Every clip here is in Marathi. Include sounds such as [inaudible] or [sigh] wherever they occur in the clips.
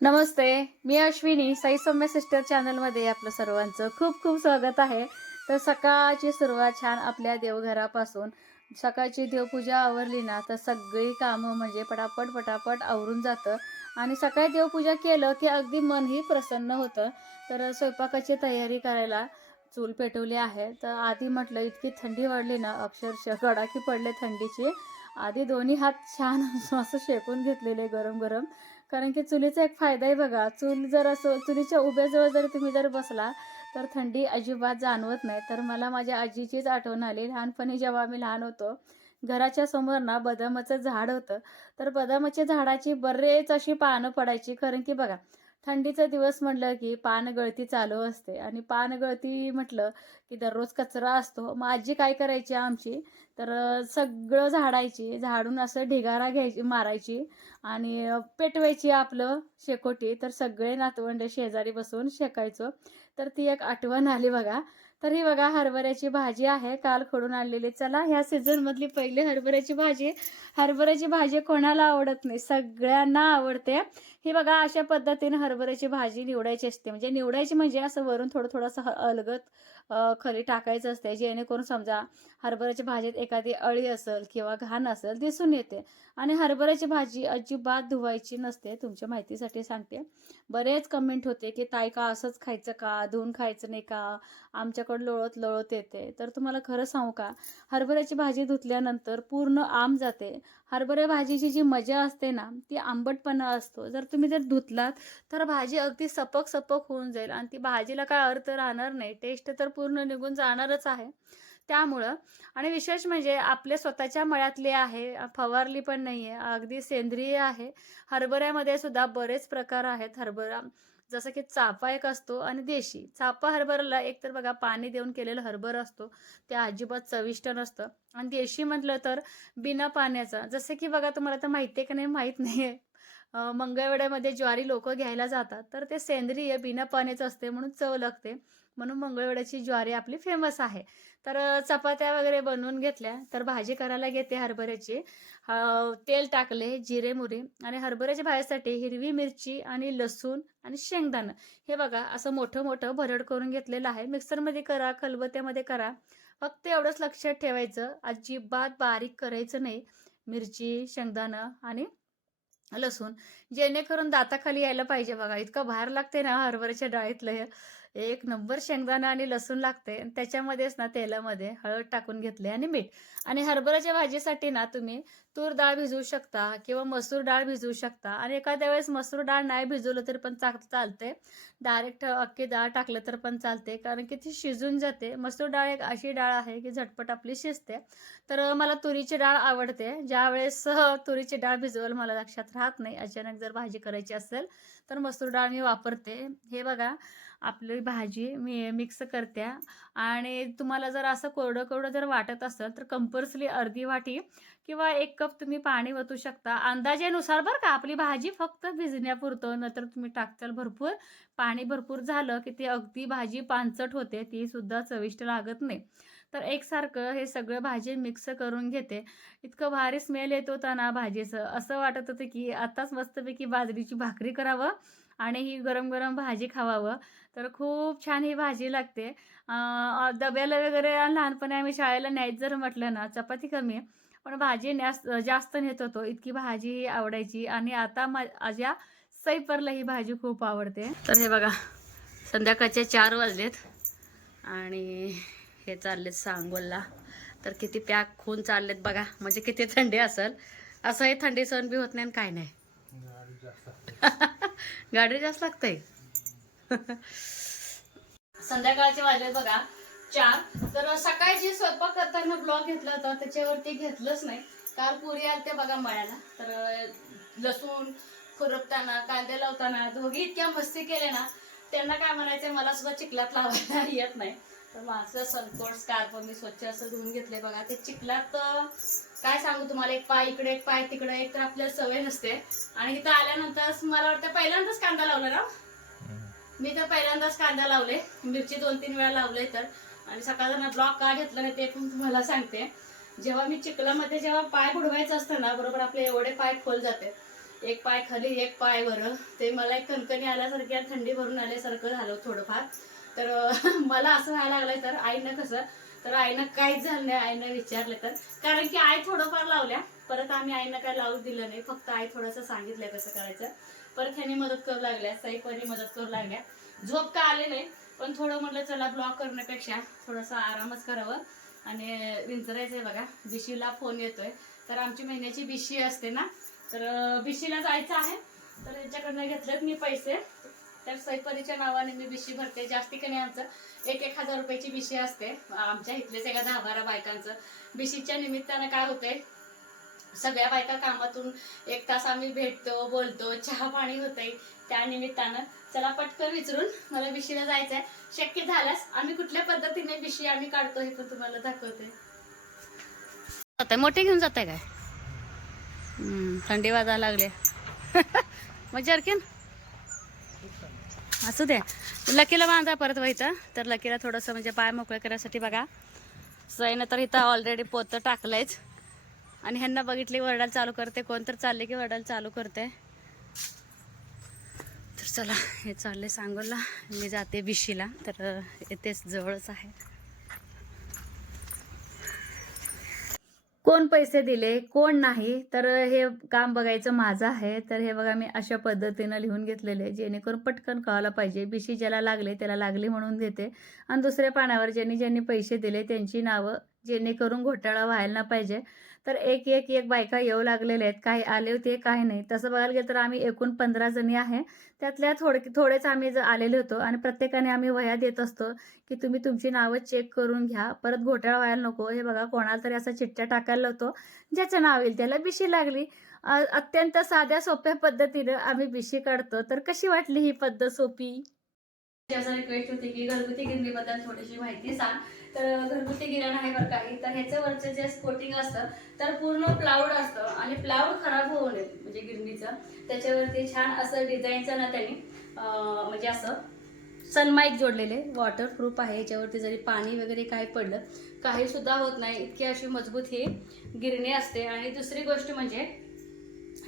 नमस्ते मी अश्विनी. साई सौम्य सिस्टर चॅनलमध्ये आपलं सर्वांचं खूप खूप स्वागत आहे. तर सकाळची सुरुवात छान आपल्या देवघरापासून. सकाळची देवपूजा आवरली ना तर सगळी कामं म्हणजे पटापट पटापट आवरून जातं. आणि सकाळी देवपूजा केलं की अगदी मनही प्रसन्न होतं. तर स्वयंपाकाची तयारी करायला चूल पेटवली आहे. तर आधी म्हटलं इतकी थंडी वाढली ना अक्षरशः कडाकी पडले थंडीची. आधी दोन्ही हात छान [laughs] असं शेकून घेतलेले गरम गरम कारण की चुलीचा एक फायदा आहे बघा. चूल जर असं चुलीच्या उभ्याजवळ जर तुम्ही जर बसला तर थंडी अजिबात जाणवत नाही. तर मला माझ्या आजीचीच आठवण आली. लहानपणी जेव्हा आम्ही लहान होतो घराच्या समोर ना बदामाचं झाड होतं. तर बदामाच्या झाडाची बरेच अशी पानं पडायची. कारण की बघा थंडीचा दिवस म्हटलं की पानगळती चालू असते. आणि पानगळती म्हटलं की दररोज कचरा असतो. मग आजी काय करायची आमची? तर सगळं झाडायची. झाडून असं ढिगारा घ्यायची मारायची. आणि पेटवायची आपलं शेकोटी. तर सगळे नातवंड शेजारी बसून शेकायचो. तर ती एक आठवण आली बघा. तर ही बघा हरभऱ्याची भाजी आहे. काल खोडून आणलेली. चला ह्या सीझनमधली पहिली हरभऱ्याची भाजी. हरभऱ्याची भाजी कोणाला आवडत नाही? सगळ्यांना आवडते. ही बघा अशा पद्धतीने हरभऱ्याची भाजी निवडायची असते. म्हणजे निवडायची म्हणजे असं वरून थोडं थोडंसं अलगत खाली टाकायचं असते. जेणेकरून समजा हरभऱ्याच्या भाजीत एखादी अळी असेल किंवा घाण असेल दिसून येते. आणि हरभऱ्याची भाजी अजिबात धुवायची नसते. तुमच्या माहितीसाठी सांगते. बरेच कमेंट होते की ताई का असंच खायचं का? धुवून खायचं नाही का? आमच्याकडं लोळत लोळत येते. तर तुम्हाला खरं सांगू का? हरभऱ्याची भाजी धुतल्यानंतर पूर्ण आम जाते. हरभऱ्या भाजीची जी मजा असते ना ती आंबटपणा असतो. जर तुम्ही जर धुतलात तर भाजी अगदी सपक सपक होऊन जाईल. आणि ती भाजीला काय अर्थ राहणार नाही. टेस्ट तर पूर्ण निघून जाणारच आहे. त्यामुळं आणि विशेष म्हणजे आपले स्वतःच्या मळ्यातले आहे फवारली पण नाही आहे अगदी सेंद्रिय आहे. हरभऱ्यामध्ये सुद्धा बरेच प्रकार आहेत. हरभरा जसं की चाफा एक असतो आणि देशी. चाफा हरभऱ्याला एक तर बघा पाणी देऊन केलेलं हरभरा असतो. ते अजिबात चविष्ट नसतं. आणि देशी म्हटलं तर बिना पाण्याचा जसं की बघा तुम्हाला तर माहिती आहे का नाही माहीत नाही आहे मंगळवेड्यामध्ये ज्वारी लोक घ्यायला जातात. तर ते सेंद्रिय बिना पाण्याचं असते म्हणून चव लागते. म्हणून मंगळवेड्याची ज्वारी आपली फेमस आहे. तर चपात्या वगैरे बनवून घेतल्या. तर भाजी करायला घेते हरभऱ्याची. तेल टाकले जिरे मुरे आणि हरभऱ्याच्या भाजीसाठी हिरवी मिरची आणि लसूण आणि शेंगदाणं. हे बघा असं मोठं मोठं भरड करून घेतलेलं आहे. मिक्सरमध्ये करा खलबत्त्यामध्ये करा. फक्त एवढंच लक्षात ठेवायचं अजिबात बारीक करायचं नाही. मिरची शेंगदाणं आणि लसूण. जेणेकरून दाताखाली यायला पाहिजे बघा. इतकं बाहेर लागते ना हरभऱ्याच्या डाळीतलं हे. एक नंबर शेंगदाणा आणि लसूण लागते आणि त्याच्यामध्येच ना तेलामध्ये हळद टाकून घेतले आणि मीठ. आणि हरभऱ्याच्या भाजीसाठी ना तुम्ही तूर डाळ भिजवू शकता किंवा मसूर डाळ भिजवू शकता. आणि एखाद्या वेळेस मसूर डाळ नाही भिजवलं तरी पण चा चालते डायरेक्ट अख्खी डाळ टाकलं तर पण चालते कारण की ती शिजून जाते. मसूर डाळ एक अशी डाळ आहे की झटपट आपली शिजते. तर मला तुरीची डाळ आवडते. ज्यावेळेस [laughs] तुरीची डाळ भिजवलं मला लक्षात राहत नाही. अचानक जर भाजी करायची असेल तर मसूर डाळ मी वापरते. हे बघा आपली भाजी मी मिक्स करते. आणि तुम्हाला जर असं कोरडं कोरडं जर वाटत असेल तर कंपल्सरी अर्धी वाटी किंवा एक कप तुम्ही पाणी वतू शकता. अंदाजेनुसार बरं का आपली भाजी फक्त भिजण्यापुरतं नंतर तुम्ही टाकताल भरपूर. पाणी भरपूर झालं की ती अगदी भाजी पांचट होते ती सुद्धा चविष्ट लागत नाही. तर एकसारखं हे सगळं भाजी मिक्स करून घेते. इतकं भारी स्मेल येत होता ना भाजीचं. असं वाटत होतं की आताच मस्तपैकी बाजरीची भाकरी करावं आणि ही गरम गरम भाजी खावावं. तर खूप छान ही भाजी लागते. डब्याला वगैरे लहानपणी आम्ही शाळेला न्यायचं जर म्हटलं ना चपाती कमी आहे. पण भाजी न्यास जास्त नेत होतो. इतकी भाजी आवडायची. आणि आता माझ्या सैपरला ही भाजी खूप आवडते. तर हे बघा संध्याकाळचे चार वाजलेत. आणि हे चाललेत सांगोलला. तर किती पॅक खून चाललेत बघा. म्हणजे किती थंडी असेल. असंही थंडी सहन बी होत नाही आणि काय नाही. गाडी जास्त लागते. [laughs] [laughs] संध्याकाळचे वाजले बघा. चार. तर सकाळी जे स्वयंपाक करताना ब्लॉग घेतला होता त्याच्यावरती घेतलंच नाही. काल पुरी आलते बघा मळ्याला. तर लसूण खुरपताना कांदे लावताना दोघी इतक्या मस्ती केल्या ना त्यांना काय म्हणायचं मला सुद्धा चिखलात लावायला [laughs] येत नाही. तर माझं सनकोट स्कार्फ मी स्वच्छ असं धुवून घेतले बघा. ते चिखलात काय सांगू तुम्हाला एक पाय इकडे एक पाय तिकडे एक तर आपल्याला सवय नसते. आणि इथं आल्यानंतर मला वाटतं पहिल्यांदाच कांदा लावला ना? मी तर पहिल्यांदाच कांदा लावले. मिरची दोन तीन वेळा लावले तर. आणि सकाळचा ब्लॉक का घेतला नाही ते पण तुम्हाला सांगते. जेव्हा मी चिखलामध्ये जेव्हा पाय बुडवायचं असतं ना बरोबर आपले एवढे पाय खोल जाते. एक पाय खाली एक पाय वर. ते मला एक कणकणी आल्यासारखी थंडी भरून आल्यासारखं झालं थोडंफार. तर [laughs] मला असं व्हायला लागलंय तर आईनं कसं तर आईनं काहीच झालं नाही आईनं विचारलं तर. कारण की आई थोडंफार लावल्या. परत आम्ही आईनं काय लावू दिलं नाही. फक्त आई थोडंसं सांगितलं कसं करायचं. परत ह्यानी मदत करू लागल्या साईपणी मदत करू लागल्या. झोप का आले नाही? पण थोडं म्हटलं चला ब्लॉक करण्यापेक्षा थोडंसं आरामच करावं. आणि विंचरायचंय बघा बिशीला फोन येतोय. तर आमची महिन्याची बिशी असते ना? तर बिशीला जायचं आहे. तर यांच्याकडनं घेतलेत मी पैसे. तर सैपरीच्या नावाने मी बिशी भरते. जास्ती कमी आमचं? एक एक हजार रुपयाची बिशी असते. आमच्या इथलेच एका दहा बारा बायकांचं. बिशीच्या निमित्तानं काय होतंय? सगळ्या बायका कामातून एक तास आम्ही भेटतो बोलतो चहा पाणी होतंय. त्या निमित्तानं चला पटकन विचारून मला बिशीला जायचंय. शक्य झाल्यास आम्ही कुठल्या पद्धतीने बिशी आम्ही काढतो हे पण तुम्हाला दाखवते. मोठे घेऊन जाताय काय? थंडी वाजायला लागले. [laughs] मग जर्किन? असू द्या लकीला बांधा परत व्हायचं तर लकीला थोडंसं म्हणजे पाय मोकळे करायसाठी बघा. सईनं तर इथं ऑलरेडी पोतं टाकलंयच. आणि ह्यांना बघितली वरडायला चालू करते. कोण तर चालले की वरडायला चालू करते. चला हे चालले सांगोला. मी जाते बिशीला तर येतेच जवळच आहे. कोण पैसे दिले कोण नाही तर हे काम बघायचं माझं आहे. तर हे बघा मी अशा पद्धतीनं लिहून घेतलेले आहे, जेणेकरून पटकन कळायला पाहिजे. बिशी ज्याला लागले त्याला लागली म्हणून देते आणि दुसऱ्या पानावर ज्यांनी ज्यांनी पैसे दिले त्यांची नावं जेणेकरून घोटाळा व्हायला पाहिजे. तर एक एक एक बायका येऊ लागलेल्या आहेत. काही आले होते काही नाही. तसं बघायला गेलं तर आम्ही एकूण पंधरा जणी आहे. त्यातल्या थोडे थोडेच आम्ही ज- आलेले होतो आणि प्रत्येकाने आम्ही वह्या देत असतो की तुम्ही तुमची नावं चेक करून घ्या. परत घोटाळा व्हायला नको. हे बघा कोणाला तरी असा चिठ्ठ्या टाकायला होतो ज्याचं नाव येईल त्याला बिशी लागली. अत्यंत साध्या सोप्या पद्धतीनं आम्ही बिशी काढतो. तर कशी वाटली ही पद्धत सोपी? असं रिक्वेस्ट होती की घरगुती गिरणीबद्दल थोडीशी माहिती सांग. तर घरगुती गिरण आहे बरं काही तर ह्याचं वरचं जे स्पोटिंग असतं तर पूर्ण प्लाऊड असतं आणि प्लाऊड खराब होऊ नये म्हणजे गिरणीचं. त्याच्यावरती छान असं डिझाईनचं ना त्यांनी म्हणजे असं सनमाईक जोडलेले वॉटरप्रूफ आहे. याच्यावरती जरी पाणी वगैरे काय पडलं काही सुद्धा होत नाही. इतकी अशी मजबूत ही गिरणी असते. आणि दुसरी गोष्ट म्हणजे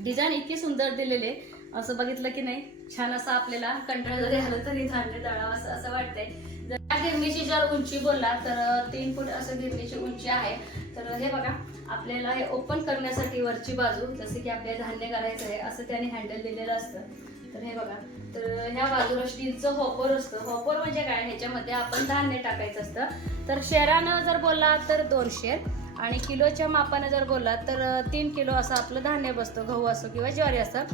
डिझाईन इतकी सुंदर दिलेले असं बघितलं की नाही? छान असं आपल्याला कंटाळा जरी आलं तरी धान्य दळावं असं असं वाटतंय. जर या गिरणीची जर उंची बोलला तर तीन फूट असं गिरणीची उंची आहे. तर हे बघा आपल्याला हे ओपन करण्यासाठी वरची बाजू जसं की आपल्याला धान्य करायचं आहे असं त्याने हँडल दिलेलं असतं. तर हे बघा तर ह्या बाजूला स्टीलचं हॉपर असतं. हॉपर म्हणजे काय? ह्याच्यामध्ये आपण धान्य टाकायचं असतं. तर शेरानं जर बोलला तर दोन शेर आणि किलोच्या मापानं जर बोलला तर तीन किलो असं आपलं धान्य बसतं गहू असो किंवा ज्वारी असं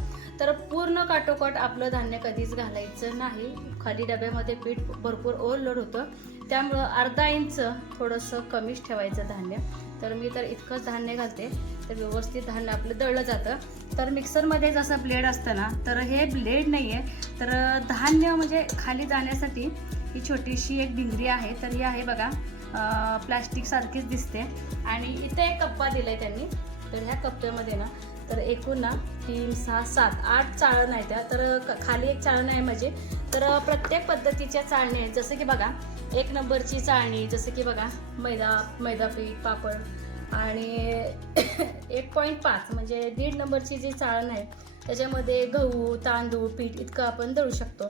तर पूर्ण काटोकाट आपलं धान्य कधीच घालायचं नाही. खाली डब्यामध्ये पीठ भरपूर ओव्हरलोड होतं. त्यामुळं अर्धा इंच थोडंसं कमीच ठेवायचं धान्य. तर मी तर इतकंच धान्य घालते. तर व्यवस्थित धान्य आपलं दळलं जातं. तर मिक्सरमध्ये जसं ब्लेड असतं ना तर हे ब्लेड नाही आहे. तर धान्य म्हणजे खाली जाण्यासाठी ही छोटीशी एक भिंगरी आहे. तर ही आहे बघा प्लास्टिकसारखीच दिसते. आणि इथे एक कप्पा दिलाय त्यांनी. तर ह्या कप्प्यामध्ये ना तर एकूण ना तीन सहा सात आठ चाळण आहे त्या. तर क- खाली एक चाळण आहे म्हणजे तर प्रत्येक पद्धतीच्या चाळणी आहेत. जसं की बघा एक नंबरची चाळणी जसं की बघा मैदा मैदा पीठ पापड. आणि [coughs] एक पॉईंट पाच म्हणजे दीड नंबरची जी चाळण आहे त्याच्यामध्ये गहू तांदूळ पीठ इतकं आपण दळू शकतो.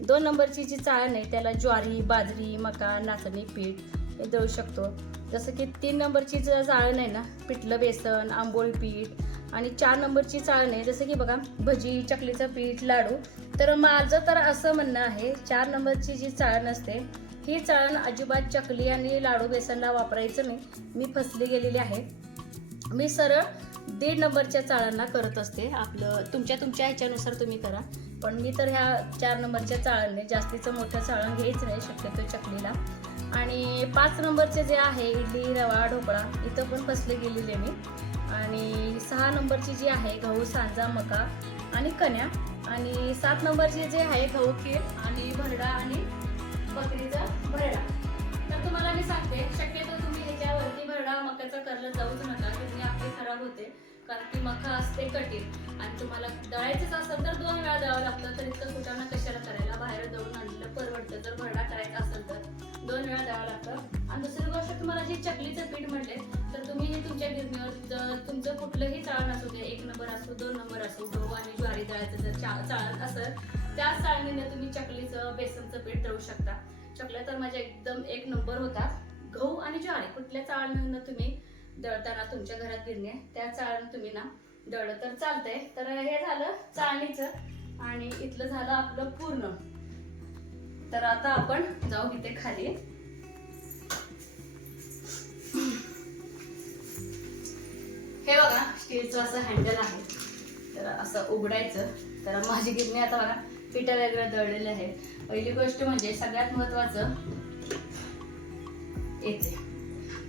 दोन नंबरची जी चाळण आहे त्याला ज्वारी बाजरी मका नाचणी पीठ देऊ शकतो. जसं की तीन नंबरची जर चाळण आहे ना? पिठलं बेसन आंबोळी पीठ आणि चार नंबरची चाळण आहे जसं की बघा भजी चकलीचं पीठ लाडू. तर माझं तर असं म्हणणं आहे चार नंबरची जी चाळण असते ही चाळण अजिबात चकली आणि लाडू बेसनला वापरायचं नाही. मी फसली गेलेली आहे. मी सरळ दीड नंबरच्या चाळांना करत असते. आपलं तुमच्या तुमच्या ह्याच्यानुसार तुम्ही करा. पण मी तर ह्या चार नंबरच्या चाळणने जास्तीचं मोठं चाळण घ्यायचं नाही शक्यतो चकलीला. आणि पाच नंबरचे जे आहे इडली रवा ढोकळा इथं पण फसले गेलेले मी. आणि सहा नंबरची जी आहे गहू सांजा मका आणि कन्या आणि सात नंबरची जे आहे गहू खीर आणि भरडा आणि बकरीचा भरडा. तर तुम्हाला मी सांगते शक्यतो तुम्ही ह्याच्यावरती भरडा मक्याचा करलं जाऊच नका तुम्ही आपली खराब होते. कारण की मका असते कठीण. आणि तुम्हाला दळायचंच असेल तर दोन वेळा द्यावं लागतं तर इतकं कुटाणा कशाला करायला? बाहेर दळून आणलेलं परवडतं. जर भरडा करायचा असेल तर दोन वेळा द्यावं लागतं. आणि दुसरी गोष्ट तुम्हाला जे चकलीचं पीठ म्हटले तर तुम्ही हे तुमच्या गिरणीवर तुमचं कुठलंही चाळण असू दे एक नंबर असो दोन नंबर असो गहू आणि ज्वारी दळायचं जर चा- चाळण असेल त्याच चाळणीने तुम्ही चकलीचं बेसनचं पीठ दळू शकता. चकल्या तर माझ्या एकदम एक नंबर होता गहू आणि ज्वारी कुठल्या चाळणीनं तुम्ही दळताना तुमच्या घरात गिरणी आहे त्या चाळण तुम्ही ना दळ तर चालतंय. तर हे झालं चाळणीचं आणि इथलं झालं आपलं पूर्ण. तर आता आपण जाऊ इथे खाली. हे बघा स्टीलचं असं हँडल आहे. तर असं उघडायचं. तर माझी गिरणी आता बघा पिठा वेगळं दळलेलं आहे. पहिली गोष्ट म्हणजे सगळ्यात महत्वाचं येते.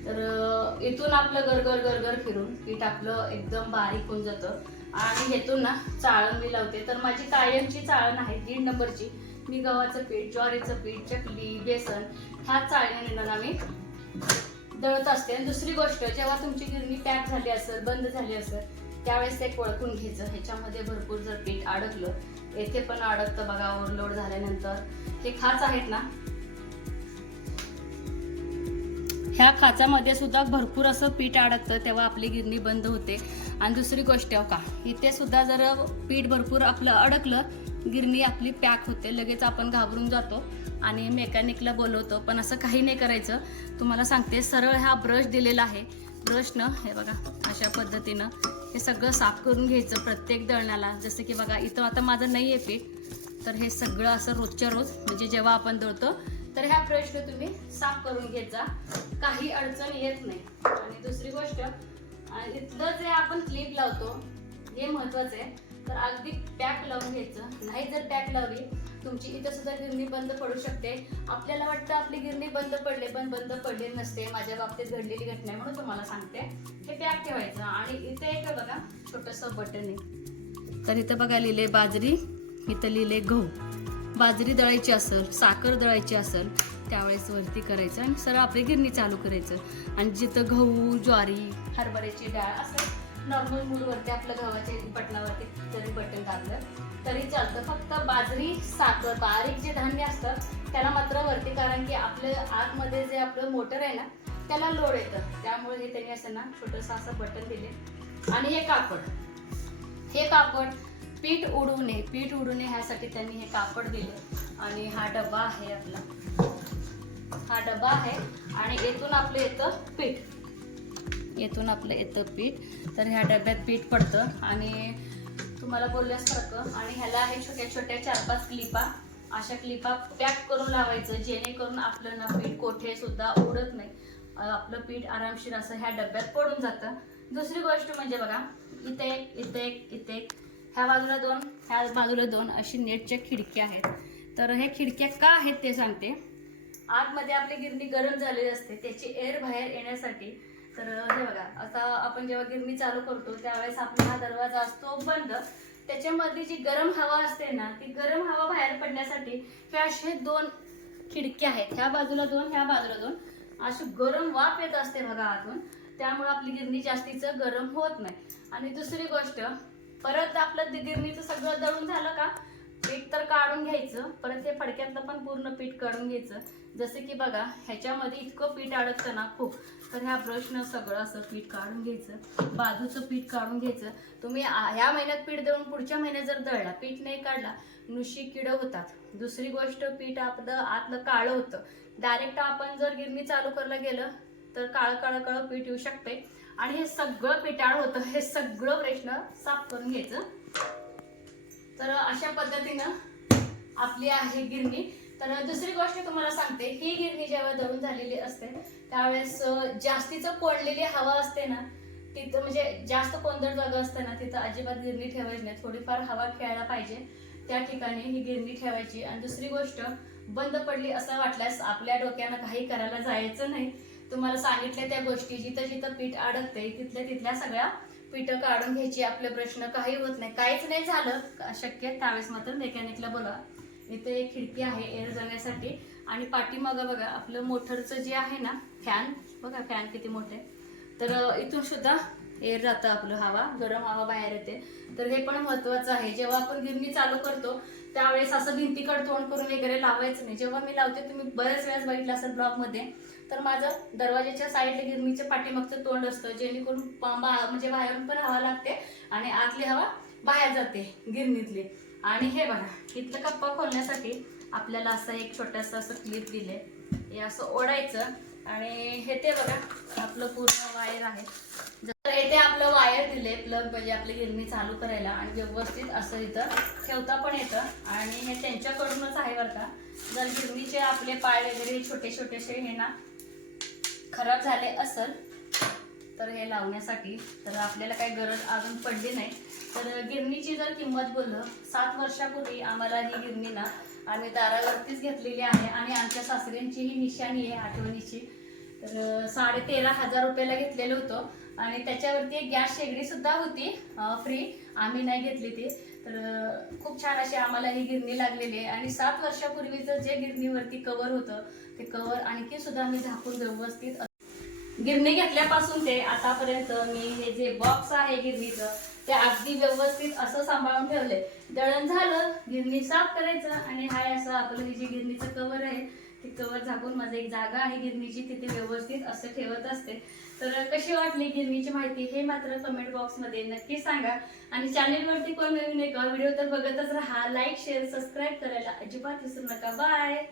तर इथून आपलं गरगर गरगर फिरून पीठ आपलं एकदम बारीक होऊन जातं. आणि हेतून ना चाळण मी लावते. तर माझी कायमची चाळण आहे दीड नंबरची. मी गव्हाचं पीठ ज्वारीचं पीठ चकली बेसन ह्या चाळणीने ना मी दळत असते. आणि दुसरी गोष्ट जेव्हा तुमची गिरणी पॅक झाली असेल बंद झाली असेल त्यावेळेस ते ओळखून घ्यायचं. ह्याच्यामध्ये भरपूर जर पीठ अडकलं येथे पण अडकतं बघा ओव्हरलोड झाल्यानंतर. हे खाच आहेत ना ह्या खाचामध्ये सुद्धा भरपूर असं पीठ अडकतं तेव्हा आपली गिरणी बंद होते. आणि दुसरी गोष्ट हो का इथे सुद्धा जर पीठ भरपूर आपलं अडकलं गिरणी आपली पॅक होते लगेच आपण घाबरून जातो आणि मेकॅनिकला बोलवतो. पण असं काही नाही करायचं. तुम्हाला सांगते सरळ हा ब्रश दिलेला आहे. ब्रशनं हे बघा अशा पद्धतीनं हे सगळं साफ करून घ्यायचं प्रत्येक दळणाला जसं की बघा इथं आता माझं नाही आहे पीठ तर हे सगळं असं रोजच्या रोज म्हणजे जेव्हा आपण दळतो तर ह्या प्रश्न तुम्ही साफ करून घेत जा. काही अडचण येत नाही. आणि दुसरी गोष्ट आणि इथलं जे आपण क्लिप लावतो हे महत्वाचं आहे. तर अगदी पॅक लावून घ्यायचं. नाही जर पॅक लावली तुमची इथं सुद्धा गिरणी बंद पडू शकते. आपल्याला वाटतं आपली गिरणी बंद पडले पण बंद पडली नसते. माझ्या बाबतीत घडलेली घटना म्हणून तुम्हाला सांगते. हे पॅक ठेवायचं. आणि इथे एक बघा छोटंसं बटन आहे. तर इथं बघा लिहिले बाजरी इथं लिहिले गहू. बाजरी दळायची असेल साखर दळायची असेल त्यावेळेस वरती करायचं आणि सरळ आपली गिरणी चालू करायचं. आणि जिथं गहू ज्वारी हरभऱ्याची डाळ असं नॉर्मल मूडवरती आपलं गव्हाच्या बटनावरती जरी बटन दाबलं तरी चालतं. फक्त बाजरी साखर बारीक जे धान्य असतं त्याला मात्र वरती कारण की आपलं आतमध्ये जे आपलं मोटर आहे ना त्याला लोड येतं. त्यामुळे हे त्यांनी असं ना छोटंसं असं बटन दिले. आणि हे कापड. हे कापड पीठ उडू नये. पीठ उडू नये ह्यासाठी त्यांनी हे कापड दिले. आणि हा डबा आहे आपला. हा डबा आहे आणि येथून आपलं येतं पीठ. येथून आपलं येतं पीठ. तर ह्या डब्यात पीठ पडतं. आणि तुम्हाला बोलल्यासारखं आणि ह्याला आहे छोट्या छोट्या चार पाच क्लिपा. अशा क्लिपा पॅक करून लावायचं जेणेकरून आपलं ना पीठ कोठे सुद्धा उडत नाही. आपलं पीठ आरामशीर असं ह्या डब्यात पडून जातं. दुसरी गोष्ट म्हणजे बघा इथे एक इथे एक इथे एक. ह्या बाजूला दोन ह्या बाजूला दोन अशी नेटच्या खिडक्या आहेत. तर हे खिडक्या का आहेत ते सांगते. आतमध्ये आपली गिरणी गरम झालेली असते त्याची एअर बाहेर येण्यासाठी. तर हे बघा आता आपण जेव्हा गिरणी चालू करतो त्यावेळेस आपला हा दरवाजा असतो बंद. त्याच्यामधली जी गरम हवा असते ना ती गरम हवा बाहेर पडण्यासाठी हे असे दोन खिडक्या आहेत. ह्या बाजूला दोन ह्या बाजूला दोन. अशी गरम वाफ येत असते बघा आतून. त्यामुळे आपली गिरणी जास्तीचं गरम होत नाही. आणि दुसरी गोष्ट परत आपलं गिरणीचं सगळं दळून झालं का? पीठ तर काढून घ्यायचं परत हे फडक्यातलं पण पूर्ण पीठ काढून घ्यायचं. जसं की बघा ह्याच्यामध्ये इतकं पीठ अडकतं ना खूप. तर ह्या ब्रशनं सगळं असं पीठ काढून घ्यायचं. बाजूचं पीठ काढून घ्यायचं. तुम्ही ह्या महिन्यात पीठ दळून पुढच्या महिन्यात जर दळला पीठ नाही काढला नुशी किडं होतात. दुसरी गोष्ट पीठ आपलं आतलं काळं होतं. डायरेक्ट आपण जर गिरणी चालू करायला गेलं तर काळं काळं काळं पीठ येऊ शकते आणि हे सगळं पिटाळ होतं. हे सगळं प्रश्न साफ करून घ्यायचं. तर अशा पद्धतीनं आपली आहे गिरणी. तर दुसरी गोष्ट तुम्हाला सांगते ही गिरणी जेव्हा दळून झालेली असते त्यावेळेस जास्तीचं कोंडलेली हवा असते ना तिथं म्हणजे जास्त कोंदळ जागा असते ना तिथं अजिबात गिरणी ठेवायची नाही. थोडीफार हवा खेळायला पाहिजे. त्या ठिकाणी ही गिरणी ठेवायची. आणि दुसरी गोष्ट बंद पडली असं वाटल्यास आपल्या डोक्यानं काही करायला जायचं नाही. तुम्हाला सांगितल्या त्या गोष्टी जिथं जिथं पीठ अडकते तिथल्या तिथल्या सगळ्या पीठं काढून घ्यायची आपले प्रश्न काही होत नाही. काहीच नाही झालं शक्य त्यावेळेस मात्र मेकॅनिकला बोला. इथे एक खिडकी आहे एअर जाण्यासाठी आणि पाठीमागं बघा आपलं मोटरचं जे आहे ना फॅन बघा फॅन किती मोठे तर इथून सुद्धा एअर जातं आपलं हवा गरम हवा बाहेर येते. तर हे पण महत्वाचं आहे. जेव्हा आपण गिरणी चालू करतो त्यावेळेस असं भिंतीकडे तोंड करून वगैरे लावायचं नाही. जेव्हा मी लावते तुम्ही बऱ्याच वेळेस बघितलं असेल ब्लॉगमध्ये तर माझं दरवाजाच्या साईडला गिरणीच्या पाठीमागचं तोंड असतं. जेणेकरून बा- म्हणजे बाहेरून पण हवा लागते आणि आतली हवा बाहेर जाते गिरणीतली. आणि हे बघा इथलं कप्पा खोलण्यासाठी आपल्याला असं एक छोटंसं असं क्लिप दिले हे असं ओढायचं. आणि हे ते बघा आपलं पूर्ण वायर आहे. जर येथे आपलं वायर दिले प्लग म्हणजे आपली गिरणी चालू करायला आणि व्यवस्थित असं इथं ठेवता पण येतं. आणि हे त्यांच्याकडूनच आहे बरं का. जर गिरणीचे आपले पाय वगैरे छोटे छोटेसे हे ना खराब झाले असल तर हे लावण्यासाठी तर आपल्याला काही गरज अजून पडली नाही. तर गिरणीची जर किंमत बोललं सात वर्षापूर्वी आम्हाला ही गिरणी ना आम्ही दारावरतीच घेतलेली आहे आणि आमच्या सासऱ्यांची ही निशाणी आहे आठवणीची. तर साडे तेरा हजार रुपयाला घेतलेलं होतं. आणि त्याच्यावरती एक गॅस शेगडी सुद्धा होती फ्री आम्ही नाही घेतली ती. तर खूप छान अशी आम्हाला ही गिरणी लागलेली आहे. आणि सात वर्षापूर्वीचं जे गिरणीवरती कवर होतं ते कवर आणखी सुद्धा मी झाकून व्यवस्थित गिरणी घेतल्यापासून ते आतापर्यंत मी हे जे बॉक्स आहे गिरणीचं ते अगदी व्यवस्थित असं सांभाळून ठेवले दळण झालं गिरणी साफ करायचं आणि हाय असं आपलं हे जे गिरणीचं कवर आहे ते कवर झाकून माझं एक जागा आहे गिरणीची तिथे व्यवस्थित असं ठेवत असते. तर कशी वाटली गिरणीची माहिती हे मात्र कमेंट बॉक्समध्ये नक्की सांगा. आणि चॅनेलवरती कोण नवीन एका व्हिडिओ तर बघतच राहा. लाईक शेअर सबस्क्राईब करायला अजिबात विसरू नका. बाय